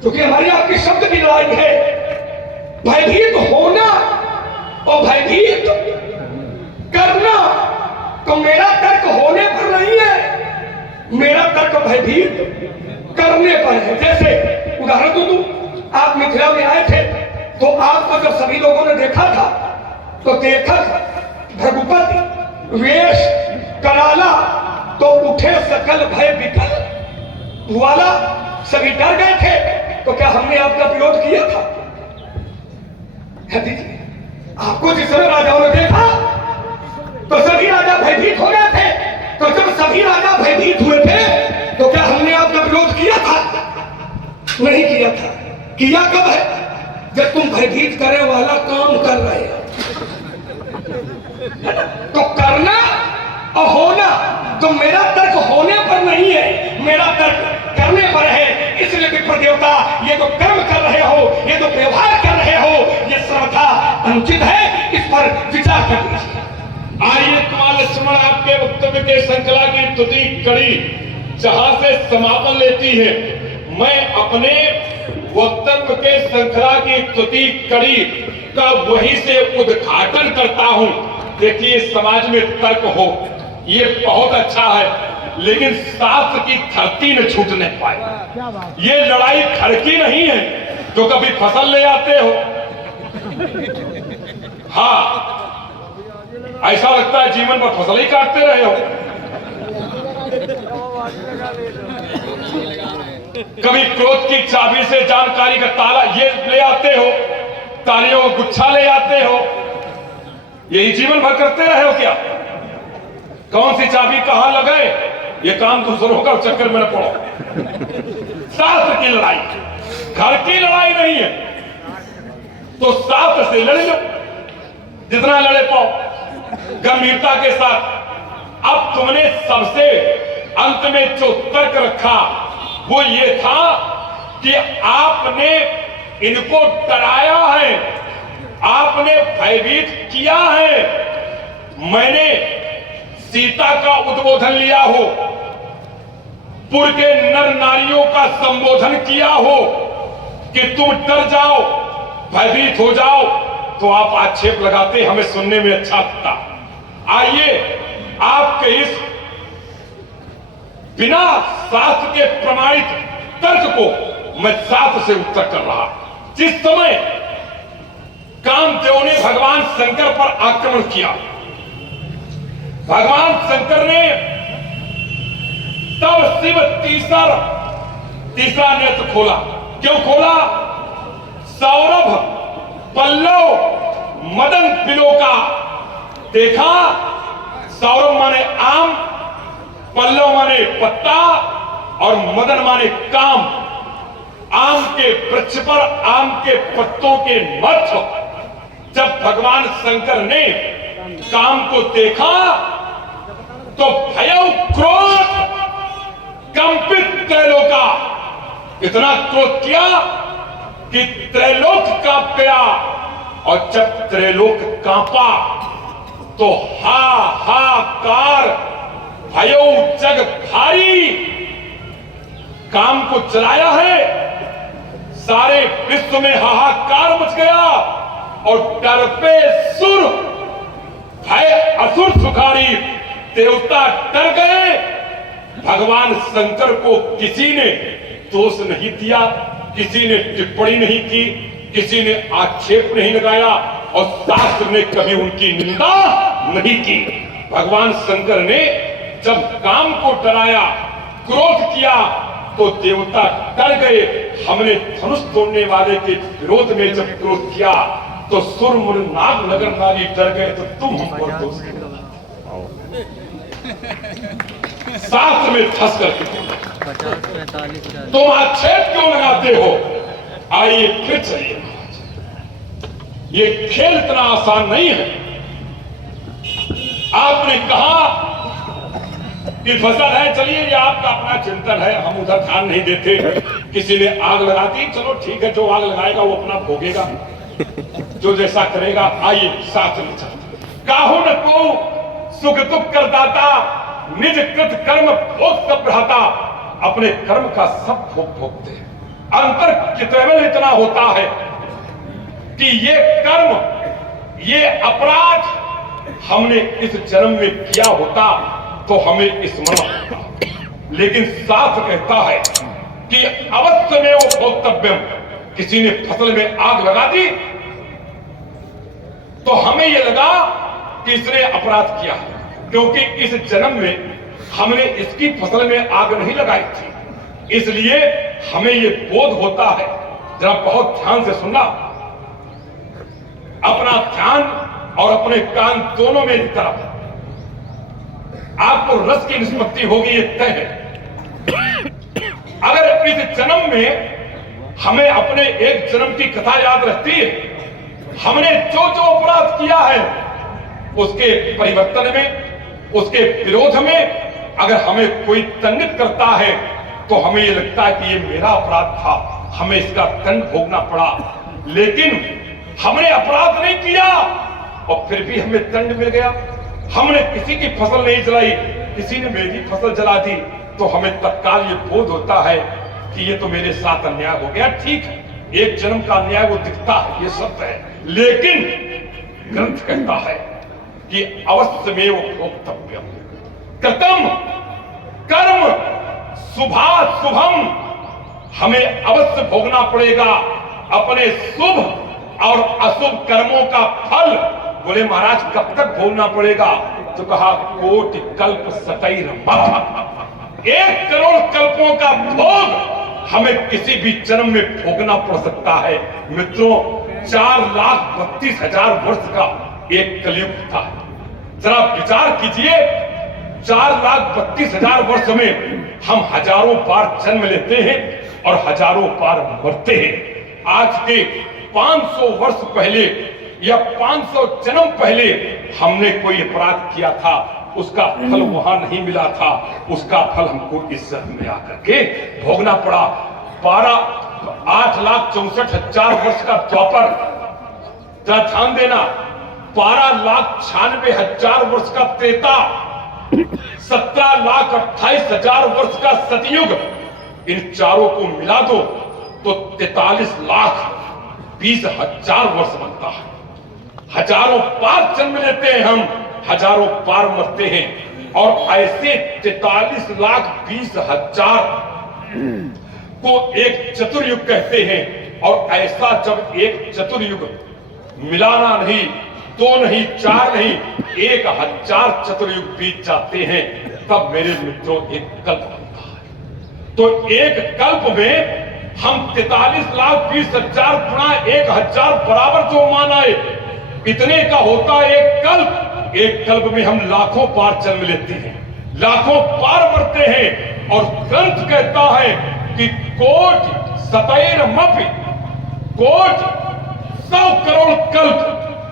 क्योंकि हमारी आपकी शब्द की लड़ाई है। भयभीत होना और भयभीत करना, तो मेरा तर्क होने पर नहीं है, मेरा तर्क भयभीत करने पर है। जैसे उदाहरण तो दूं, आप मिथिला में आए थे तो आपको जब सभी लोगों ने देखा था तो देखक भृगुपति वेश कराला तो उठे सकल भय विकल वाला। सभी डर गए थे, तो क्या हमने आपका विरोध किया था? आपको जिस समय राजाओं ने देखा तो सभी राजा भयभीत हो गए थे। तो जब सभी राजा भयभीत हुए थे तो क्या हमने आपका विरोध किया था? नहीं किया था। किया कब है? जब तुम भयभीत करे वाला काम कर रहे हो। तो करना और होना, तो मेरा तर्क होने पर नहीं है, मेरा तर्क करने पर है। इसलिए विप्र देवता ये जो कर्म कर रहे हो, ये जो व्यवहार कर रहे हो, ये सर्वथा अनुचित है। इस पर विचार कर लीजिए। आइए कुमार लक्ष्मण आपके वक्तव्य के श्रृंखला की तुति कड़ी जहां से समापन लेती है, मैं अपने वक्तव्य के श्रृंखला की तुति कड़ी का वहीं से उद्घाटन करता हूं। देखिए, समाज में तर्क हो ये बहुत अच्छा है, लेकिन शास्त्र की धरती न छूटने पाए। ये लड़ाई घर की नहीं है जो कभी फसल ले आते हो। हाँ, ऐसा लगता है जीवन पर फसल ही काटते रहे हो। कभी क्रोध की चाबी से जानकारी का ताला ये ले आते हो, तालियों का गुच्छा ले आते हो, यही जीवन भर करते रहे हो क्या? कौन सी चाबी कहां लगे, ये काम दूसरों का चक्कर में न पड़ो। शास्त्र की लड़ाई घर की लड़ाई नहीं है, तो शास्त्र से लड़ लो जितना लड़े पाओ गंभीरता के साथ। अब तुमने सबसे अंत में जो तर्क रखा वो ये था कि आपने इनको डराया है, आपने भयभीत किया है। मैंने सीता का उद्बोधन लिया हो, पुर के नर नारियों का संबोधन किया हो कि तुम डर जाओ, भयभीत हो जाओ, तो आप आक्षेप लगाते, हमें सुनने में अच्छा लगता। आइए आपके इस बिना शास्त्र के प्रमाणित तर्क को मैं शास्त्र से उत्तर कर रहा। जिस समय कामदेव ने भगवान शंकर पर आक्रमण किया, भगवान शंकर ने तब शिव तीसरा नेत्र खोला। क्यों खोला? सौरभ पल्लव मदन पिलोका देखा। सौरभ माने आम, पल्लव माने पत्ता और मदन माने काम। आम के वृक्ष पर आम के पत्तों के मध्य जब भगवान शंकर ने काम को देखा तो भय क्रोध कंपित त्रैलोका, इतना क्रोध किया कि त्रैलोक कांप गया। और जब त्रैलोक कांपा तो हाहाकार भयो जग भारी काम को चलाया है, सारे विश्व में हाहाकार मच गया और डर पे सुर भय असुर सुखारी, देवता डर गए। भगवान शंकर को किसी ने दोष नहीं दिया, किसी ने टिप्पणी नहीं की, किसी ने आक्षेप नहीं लगाया और शास्त्र ने कभी उनकी निंदा नहीं की। भगवान शंकर ने जब काम को डराया, क्रोध किया, तो देवता डर गए। हमने धनुष तोड़ने वाले के विरोध में जब क्रोध किया तो सुर मुर नाग नगर नारी डर गए, तो तुम हम पर दोष शास्त्र में फंस कर तुम आक्षेप क्यों लगाते हो? आइए फिर चलिए, ये खेल इतना आसान नहीं है। आपने कहा कि फसल है, चलिए ये आपका अपना चिंतन है, हम उधर ध्यान नहीं देते। किसी ने आग लगा दी, चलो ठीक है, जो आग लगाएगा वो अपना भोगेगा, जो जैसा करेगा। आइए साथ में चलते। काहू न को सुख दुख कर दाता, निज कृत कर्म भोग सब रहता। अपने कर्म का सब भोग भोगते हैं। अंतर केवल इतना होता है कि ये कर्म, ये अपराध हमने इस जन्म में किया होता तो हमें स्मरण होता, लेकिन शास्त्र कहता है कि अवश्य में वो भोक्तव्यम। किसी ने फसल में आग लगा दी तो हमें यह लगा कि इसने अपराध किया, क्योंकि इस जन्म में हमने इसकी फसल में आग नहीं लगाई थी, इसलिए हमें यह बोध होता है। जरा बहुत ध्यान से सुनना, अपना ध्यान और अपने कान दोनों में एक तरफ, आपको रस की निष्पत्ति होगी, ये तय है। अगर इस जन्म में हमें अपने एक जन्म की कथा याद रहती है, हमने जो जो अपराध किया है उसके परिवर्तन में, उसके विरोध में अगर हमें कोई दंडित करता है तो हमें यह लगता है कि ये मेरा अपराध था, हमें इसका दंड भोगना पड़ा। लेकिन हमने अपराध नहीं किया और फिर भी हमें दंड मिल गया। हमने किसी की फसल नहीं जलाई, किसी ने मेरी फसल जला दी, तो हमें तत्काल ये बोध होता है कि ये तो मेरे साथ अन्याय हो गया। ठीक है, एक जन्म का अन्याय वो दिखता है, ये सत्य है, लेकिन ग्रंथ कहता है कि अवश्य में वो भोक्तव्यम कृतम कर्म शुभाशुभम। हमें अवश्य भोगना पड़ेगा अपने शुभ और अशुभ कर्मों का फल। बोले महाराज कब तक भोगना पड़ेगा? तो कहा कोटि कल्प सतैर मत, 1 करोड़ कल्पों का भोग हमें किसी भी जन्म में भोगना पड़ सकता है। मित्रों, 4,32,000 वर्ष का एक कलयुग था। जरा विचार कीजिए, 4,32,000 वर्ष में हम हजारों बार जन्म लेते हैं और हजारों बार मरते हैं। आज के 500 वर्ष पहले या 500 जन्म पहले हमने कोई अपराध किया था, उसका फल वहां नहीं मिला था, उसका फल हमको इस जन्म में आकर के भोगना पड़ा। 8,64,000 वर्ष का द्वापर, जरा ध्यान देना, 12,96,000 वर्ष का त्रेता, 17,28,000 वर्ष का सतयुग, इन चारों को मिला दो तो 43,20,000 वर्ष बनता है। हजारों बार जन्म लेते हैं हम, हजारों बार मरते हैं, और ऐसे 43,20,000 को एक चतुर्युग कहते हैं। और ऐसा जब एक चतुर्युग मिलाना नहीं, 2 नहीं, 4 नहीं, 1,000 चतुर्युग बीत जाते हैं, तब मेरे मित्रों एक कल्प बनता है। तो एक कल्प में हम 43,20,000 गुणा 1,000 बराबर जो माना है, इतने का होता है एक कल्प। एक कल्प में हम लाखों बार जन्म लेते हैं, लाखों बार मरते हैं। और ग्रंथ कहता है कि कोट सतैर मपि, कोट 100 करोड़ कल्प,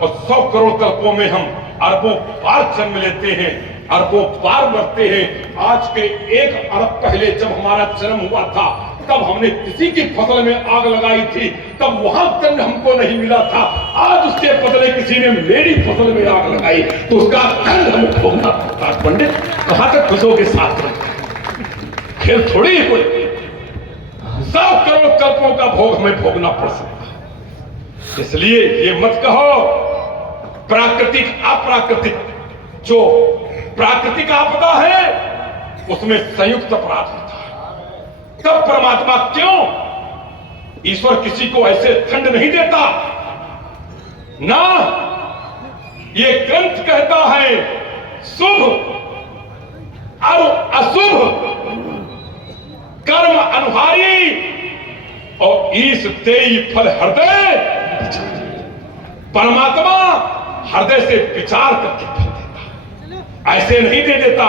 और 100 करोड़ कल्पों में हम अरबों बार जन्म लेते हैं, अरबों बार मरते हैं। आज के 1 अरब पहले जब हमारा जन्म हुआ था, तब हमने किसी की फसल में आग लगाई थी, तब वहां दंड हमको नहीं मिला था। आज उसके बदले किसी ने मेरी फसल में आग लगाई तो उसका दंड हमें भोगना पड़ता है। पंडित कहां तक खुशोगे साथ में? खेल थोड़ी ही कोई 100 करोड़ कल्पों का भोग हमें भोगना पड़ सकता है। इसलिए ये मत कहो प्राकृतिक अप्राकृतिक। जो प्राकृतिक आपदा है उसमें संयुक्त अपराध होता है। तब परमात्मा क्यों? ईश्वर किसी को ऐसे दंड नहीं देता ना। ये ग्रंथ कहता है शुभ और अशुभ कर्म अनुहारी और ईश देई फल हृदय। परमात्मा हृदय से विचार करके फल देता, ऐसे नहीं दे देता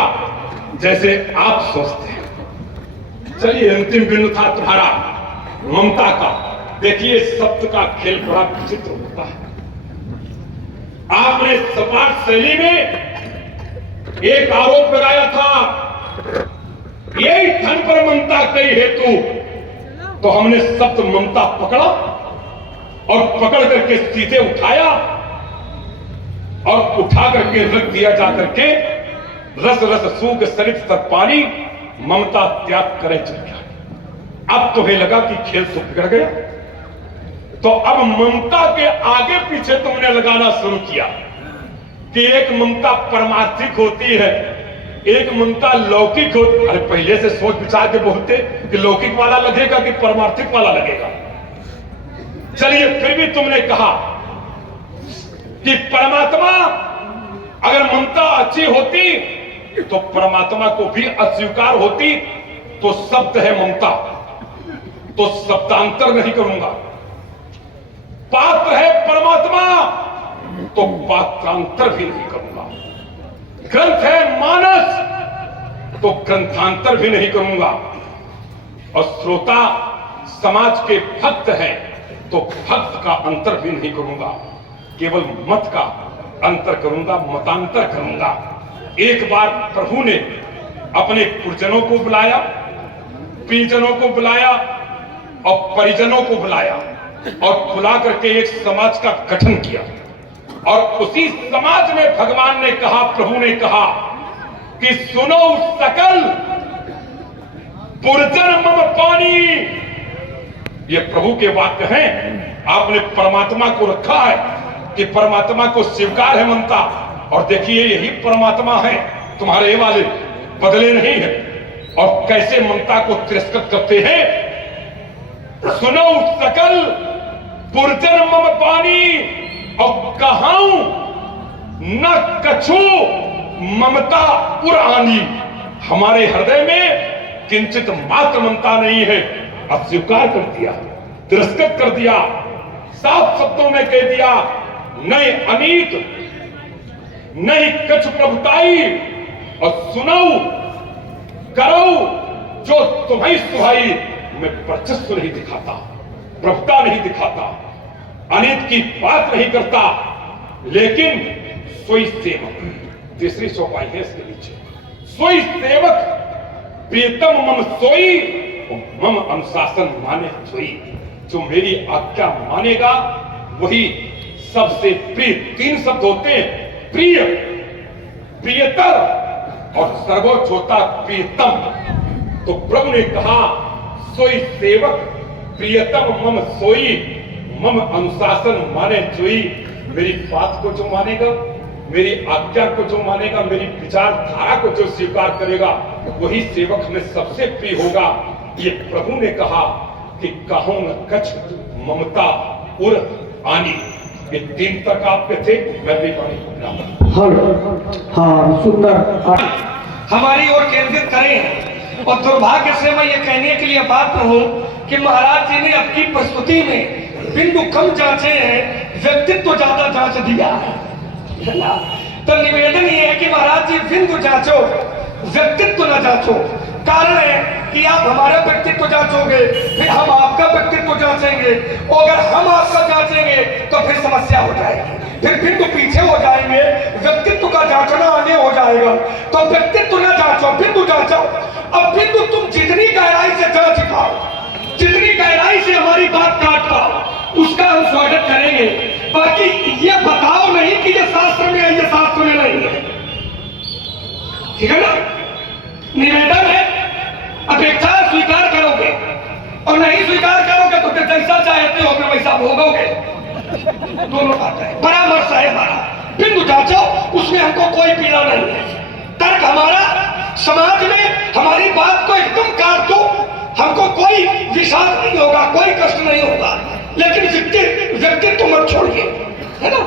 जैसे आप सोचते हैं। चलिए अंतिम बिंदु था तुम्हारा ममता का। देखिए शब्द का खेल बड़ा विचित्र होता है। आपने सपाट शैली में एक आरोप लगाया था, यही धन पर ममता कई हेतु। तो हमने शब्द ममता पकड़ा और पकड़ करके सीधे उठाया और उठा करके रख दिया जा करके रस रस सूख सरित तक पानी ममता त्याग करे चल गया। अब तुम्हें लगा कि खेल तो बिगड़ गया, तो अब ममता के आगे पीछे तुमने लगाना शुरू किया कि एक ममता परमार्थिक होती है, एक ममता लौकिक होती। अरे पहले से सोच विचार के बोलते कि लौकिक वाला लगेगा कि परमार्थिक वाला लगेगा। चलिए फिर भी तुमने कहा कि परमात्मा अगर ममता अच्छी होती तो परमात्मा को भी अस्वीकार होती। तो शब्द है ममता, तो शब्दांतर नहीं करूंगा। पात्र है परमात्मा, तो पात्रांतर भी नहीं करूंगा। ग्रंथ है मानस, तो ग्रंथांतर भी नहीं करूंगा। और श्रोता समाज के भक्त हैं, तो भक्त का अंतर भी नहीं करूंगा। केवल मत का अंतर करूंगा, मतांतर करूंगा। एक बार प्रभु ने अपने गुरुजनों को बुलाया, प्रियजनों को बुलाया और परिजनों को बुलाया और बुला करके एक समाज का गठन किया। और उसी समाज में भगवान ने कहा, प्रभु ने कहा कि सुनो सकल पुरजन मम पानी। ये प्रभु के वाक्य हैं। आपने परमात्मा को रखा है कि परमात्मा को स्वीकार है ममता, और देखिए यही परमात्मा है, तुम्हारे ये वाले बदले नहीं है। और कैसे ममता को तिरस्कृत करते हैं। सुनो सकल पुरजन मम पानी और कहाऊं न कछु ममता पुरानी। हमारे हृदय में किंचित मात्र ममता नहीं है। अस्वीकार कर दिया, तिरस्कृत कर दिया, साफ शब्दों में कह दिया, नहीं अनीत नहीं कछु प्रभुताई और सुनाऊ करो जो तुम्हें सुहाई। मैं वर्चस्व नहीं दिखाता, प्रभुता नहीं दिखाता, अनित की बात नहीं करता, लेकिन सोई सेवक। तीसरी चौपाई है इसके नीचे, सोई सेवक प्रियतम मम सोई मम अनुशासन माने सोई। जो मेरी आज्ञा मानेगा वही सबसे प्रिय। 3 शब्द होते हैं, प्रिय, प्रियतर और सर्वोच्च होता प्रियतम। तो प्रभु ने कहा सोई सेवक प्रियतम मम सोई मम अनुशासन माने जोई। मेरी बात को जो मानेगा, मेरी आज्ञा को जो मानेगा, मेरी विचारधारा को जो स्वीकार करेगा वही सेवक में सबसे प्रिय होगा। ये प्रभु ने कहा कि कहूं न कछ ममता उर आनी। ये 3 तक आपके थे, मैं भी हाँ सुंदर। हमारी ओर केंद्रित करें। और दुर्भाग्य से मैं ये कहने के लिए पात्र हूं कि महाराज जी ने अपनी प्रस्तुति में बिंदु कम जांचे हैं, व्यक्तित्व ज्यादा जांच दिया है ना। तो निवेदन ये है कि महाराज जी बिंदु जांचो, व्यक्तित्व न जांचो। कारण है कि आप हमारा व्यक्तित्व जांचोगे, फिर हम आपका व्यक्तित्व जांचेंगे, और अगर हम आपका जांचेंगे तो फिर समस्या हो जाएगी, फिर बिंदु पीछे हो जाएंगे, व्यक्तित्व का जांचना आगे हो जाएगा। तो व्यक्तित्व न जांचो, बिंदु जांचो। अब बिंदु तुम जितनी गहराई से जांच पाओ जितनी गहराई से हमारी बात काट पाओ उसका हम स्वागत करेंगे। बाकी ये बताओ नहीं कि ये शास्त्र में है, ये शास्त्र में नहीं है, ठीक है ना? निवेदन है, अपेक्षा स्वीकार करोगे और नहीं स्वीकार करोगे तो फिर जैसा चाहते हो फिर वैसा भोगोगे। दोनों बात है, परामर्श है हमारा, बिंदु जांचो, उसमें हमको कोई पीड़ा नहीं है। तर्क हमारा समाज में हमारी बात को एकदम काट दो, हमको कोई विषाद नहीं होगा, कोई कष्ट नहीं होगा, लेकिन व्यक्तित्व मत छोड़िए, है ना?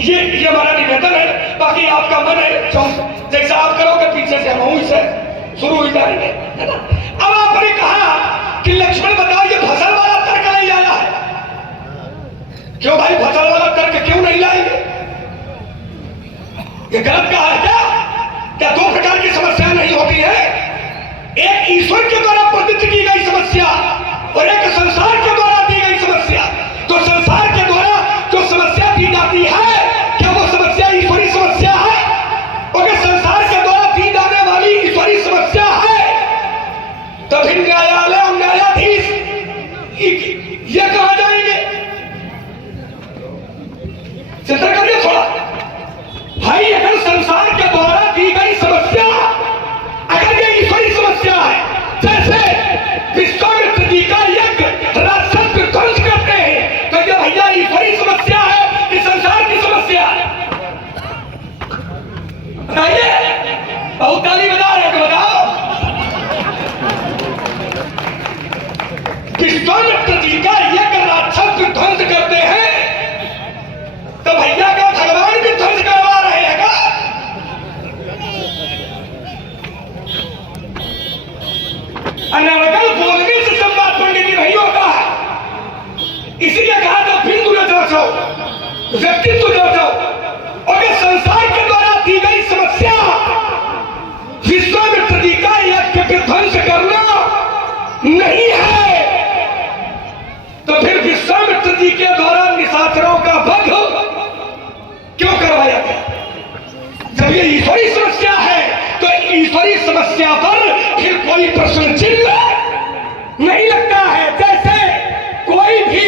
ये हमारा निवेदन है। बाकी आपका मन है जैसा आप करोगे, पीछे से हम से शुरू हो जाएंगे, है ना? अब आपने कहा कि लक्ष्मण बताओ ये फसल वाला तर्क नहीं आया है, क्यों भाई फसल वाला तर्क क्यों नहीं लाएंगे? ये गलत कहा है क्या? दो प्रकार की समस्या नहीं होती है, एक ईश्वर के द्वारा प्रदत्त की गई समस्या और एक संसार के द्वारा दी गई समस्या। तो संसार के द्वारा जो समस्या दी जाती है क्या वो समस्या ईश्वरी समस्या है? और संसार के द्वारा दी जाने वाली ईश्वरी समस्या है तो फिर न्यायालय और न्यायाधीश ये कहा जाएंगे? चिंता करिए थोड़ा भाई, अगर संसार के द्वारा दी गई समस्या अगर ये ईश्वरी समस्या है, जैसे विश्वामित्र जी का यज्ञ राक्षस ध्वंस करते हैं, तो ये भैया ईश्वरी समस्या है कि संसार की समस्या है? बताइए, बहुत ताली बजा रहे हैं, बताओ। विश्वामित्र जी का यज्ञ राक्षस ध्वंस करते हैं तो भैया का भगवान भी ध्वंस करवा रहे हैं क्या? अनर्गल बोलने से संवाद पंडित जी नहीं होता है, इसीलिए कहा था बिंदु न जांचो, व्यक्तित्व जांचो। और ये संसार के द्वारा दी गई समस्या विश्वामित्र जी का यज्ञ विध्वंस करना नहीं है, तो फिर विश्वामित्र जी के द्वारा निशाचरों का वध क्यों करवाया गया? जब ये ईश्वरी समस्या है तो ईश्वरी समस्या पर फिर कोई प्रश्न चिन्ह नहीं लगता है। जैसे कोई भी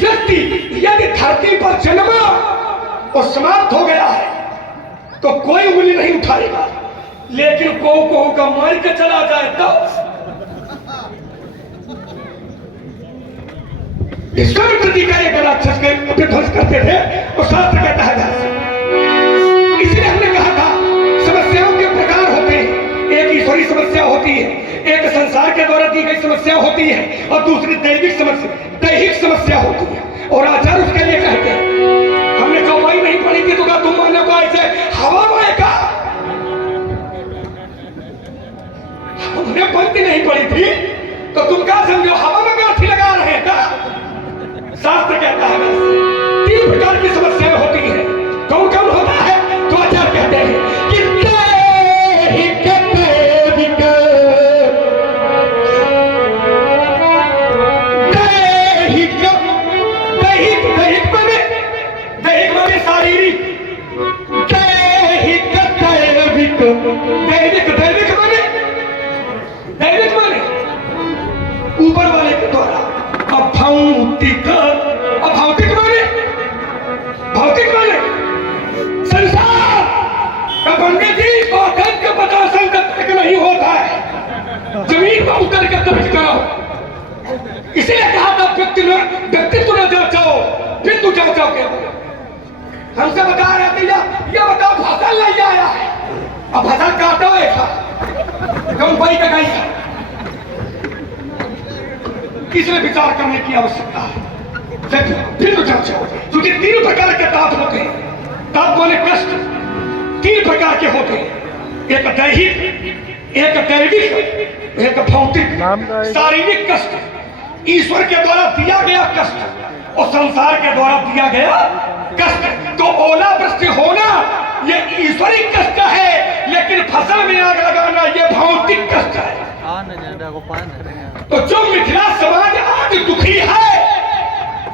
व्यक्ति यदि धरती पर जन्मा और समाप्त हो गया है तो कोई उंगली नहीं उठाएगा, लेकिन को का मार के चला जाए तो विश्वामित्र जी का एक राक्षस के विध्वंस करते थे और शास्त्र कहता है। इसलिए हमने कहा था समस्याओं के प्रकार होते हैं, एक ईश्वरी समस्या होती है, एक संसार के द्वारा दी गई समस्या होती है और दूसरी दैविक समस्या होती है। और आचार्य उसके लिए कहते हैं, हमने चौपाई नहीं पढ़ी थी तो क्या तुम मानो को ऐसे हवा में का हमने पंक्ति नहीं पढ़ी थी तो तुम क्या समझो हवा में गाठी लगा रहे हैं क्या? शास्त्र कहता है तीन प्रकार की समस्याएं होती हैं। कौन कौन होता है? तो आचार्य कहते हैं कि दैहिक माने शारीरिक, दैविक माने ऊपर वाले के द्वारा, अभौतिक माने संसार का पंडित जी औसत के 50 साल तक नहीं होता है, जमीन पर उतर के तर्क करो। इसीलिए कहा था व्यक्तित्व न जांचो बिंदु जांचो के। हमसे बता रहे थे ये बताओ फसल नहीं आया है, अब फसल काटो ऐसा कौन भाई का गई है, इसमें विचार करने की आवश्यकता है। बिंदु जांचो, क्योंकि तीन प्रकार के ताप होते हैं। ताप माने कष्ट तीन प्रकार के होते हैं, एक दैहिक, एक दैविक, एक भौतिक। शारीरिक कष्ट ईश्वर के द्वारा दिया गया कष्ट और संसार के द्वारा दिया गया कष्ट। तो ओलावृष्टि होना ये ईश्वरी कष्ट है, लेकिन फसल में आग लगाना ये भौतिक कष्ट है। तो जो मिथिला समाज आज दुखी है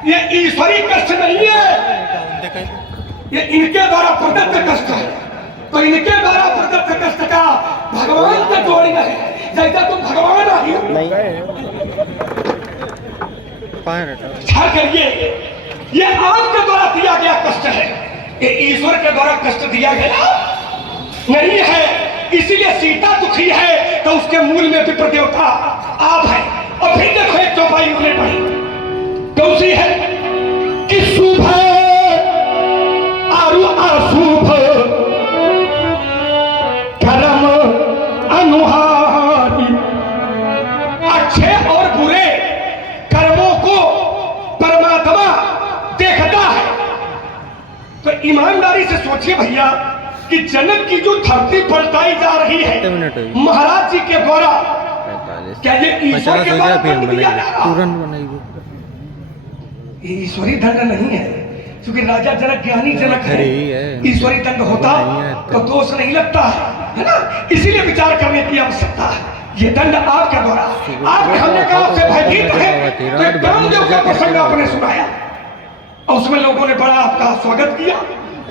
ये ईश्वरी कष्ट नहीं है, ये इनके द्वारा प्रदत्त कष्ट है। तो इनके द्वारा प्रदत्त कष्ट का भगवान से जोड़ना है, जैसा तुम भगवान आई विचार करिए, ये आपके द्वारा दिया गया कष्ट है, ये ईश्वर के द्वारा कष्ट दिया गया नहीं है। इसीलिए सीता दुखी है तो उसके मूल में विप्र देवता आप है। और फिर देखो एक चौपाई उन्होंने पढ़ी, कौन सी है कि शुभ आरु अशुभ कर्म अनुहारी, अच्छे और बुरे कर्मों को परमात्मा देखता है। तो ईमानदारी से सोचिए भैया कि जनक की जो धरती पलटाई जा रही है महाराज जी के द्वारा, क्या ये ईश्वर के द्वारा दंड दिया जा रहा? ये ईश्वरी दंड नहीं है, क्योंकि राजा जनक ज्ञानी जनक है। ईश्वरी दंड होता तो दोष नहीं लगता है ना। इसीलिए विचार करने की आवश्यकता है। ये दंड आपके द्वारा, आपके हमने कहा उससे भयभीत है तो एक कामदेव का प्रसंग आपने सुनाया और उसमें लोगों ने बड़ा आपका स्वागत किया।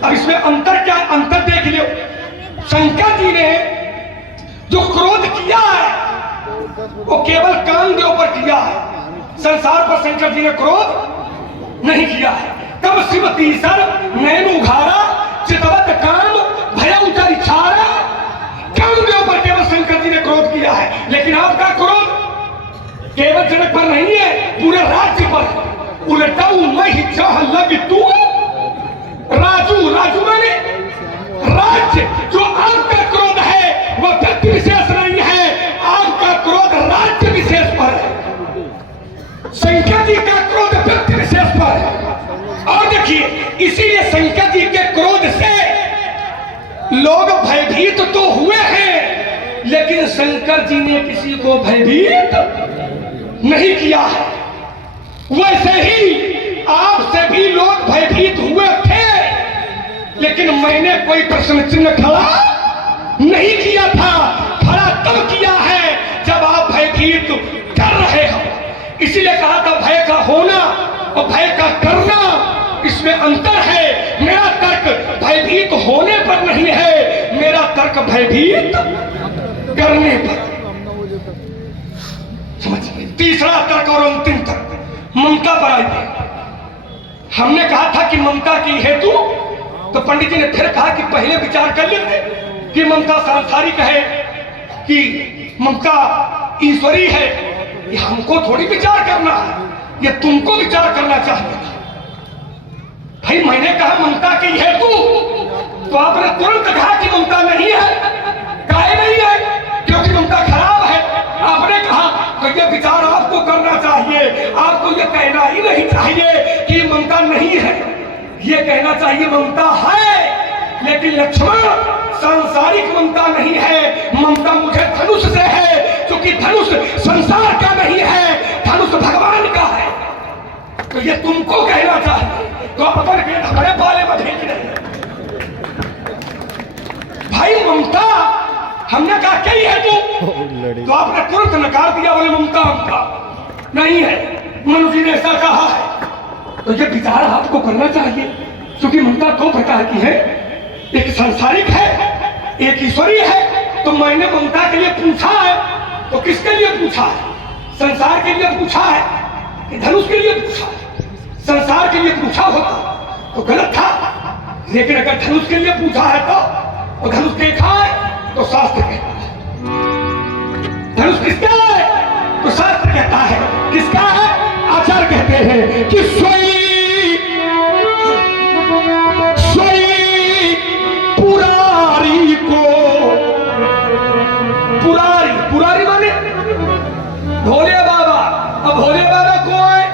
अब इसमें अंतर क्या है? अंतर देख लो। शंकर जी ने जो क्रोध किया है वो केवल कामदेव पर किया है, संसार पर शंकर जी ने क्रोध नहीं किया है। तब श्रीमती सर नैन उघारा चितवत काम भय उतर छारा, कामदेव पर केवल शंकर जी ने क्रोध किया है। लेकिन आपका क्रोध केवल जनक पर नहीं है, पूरे राज्य पर। उलटाऊ मैं चाह लग तू राजू, राजू मैंने राज्य। जो आपका क्रोध है वो व्यक्ति विशेष नहीं है, आपका क्रोध राज्य विशेष पर है। शंकर जी का क्रोध व्यक्ति विशेष पर है। और देखिए, इसीलिए शंकर जी के क्रोध से लोग भयभीत तो हुए हैं, लेकिन शंकर जी ने किसी को भयभीत नहीं किया है। वैसे ही आपसे भी लोग भयभीत हुए थे, लेकिन मैंने कोई प्रश्न चिन्ह खड़ा नहीं किया था। खड़ा तब किया है जब आप भयभीत कर रहे हो। इसीलिए कहा था भय का होना और भय का करना, इसमें अंतर है। मेरा तर्क भयभीत होने पर नहीं है, मेरा तर्क भयभीत करने पर। समझिए, तीसरा तर्क और अंतिम तर्क ममता पर आइए। हमने कहा था कि ममता की हेतु, तो पंडित जी ने फिर कहा कि पहले विचार कर लेते कि ममता सांसारिक है कि ममता ईश्वरी है। ये हमको थोड़ी विचार करना है, ये तुमको विचार करना चाहिए था। भाई मैंने कहा ममता की हेतु, तो आपने तुरंत कहा कि ममता नहीं है। काहे नहीं है? क्योंकि ममता खराब है। आपने कहा तो ये विचार आपको करना चाहिए। आपको ये कहना ही नहीं चाहिए कि ममता नहीं है, ये कहना चाहिए ममता है। लेकिन लक्ष्मण, सांसारिक ममता नहीं है, ममता मुझे धनुष से है, क्योंकि धनुष संसार का नहीं है, धनुष भगवान का है। तो ये तुमको कहना चाहिए, तो अपन के हमारे पाले में भेज रहे भाई। ममता हमने कहा कही है तू, तो आपने तुरंत नकार दिया, बोले ममता ममता नहीं है। मनु जी ने ऐसा कहा है, तो ये विचार आपको करना चाहिए, क्योंकि ममता दो प्रकार की है, एक सांसारिक है, एक ईश्वरीय है। तो मैंने ममता के लिए पूछा है, तो किसके लिए पूछा है? संसार के लिए पूछा है कि धनुष के लिए पूछा है? संसार के लिए पूछा होता तो गलत था, लेकिन अगर धनुष के लिए पूछा है तो धनुष देखा है तो शास्त्र कहता है। धनुष किसका है? तो शास्त्र कहता है। किसका है? आचार्य कहते हैं कि सोई पुरारी को, पुरारी माने भोले बाबा। अब भोले बाबा कौन?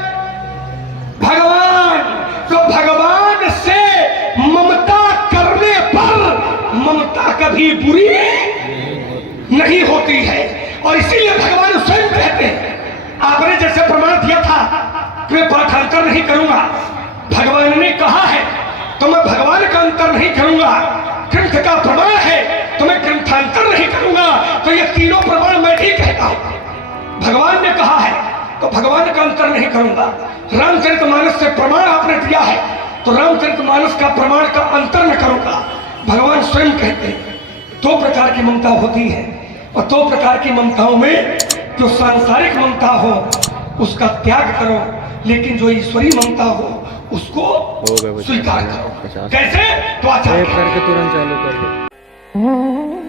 भगवान। तो भगवान से ममता करने पर ममता कभी बुरी नहीं होती है, और इसीलिए भगवान स्वयं कहते हैं। आपने जैसे प्रमाण दिया था कि मैं पाठांतर नहीं करूंगा, भगवान ने कहा है तो मैं भगवान का अंतर नहीं करूंगा। ग्रंथ का प्रमाण है तो मैं ग्रंथांतर नहीं करूंगा। तो ये तीनों प्रमाण मैं ही कहता हूं। भगवान ने कहा है तो भगवान का अंतर नहीं करूंगा। रामचरितमानस से प्रमाण आपने दिया है तो रामचरितमानस का प्रमाण का अंतर न करूंगा। भगवान स्वयं कहते हैं दो प्रकार की ममता होती है, और दो प्रकार की ममताओं में जो सांसारिक ममता हो उसका त्याग करो, लेकिन जो ईश्वरी ममता हो उसको हो गए, स्वीकार करो। 50 कैसे? तो अच्छा सेव करके तुरंत चालू कर दो।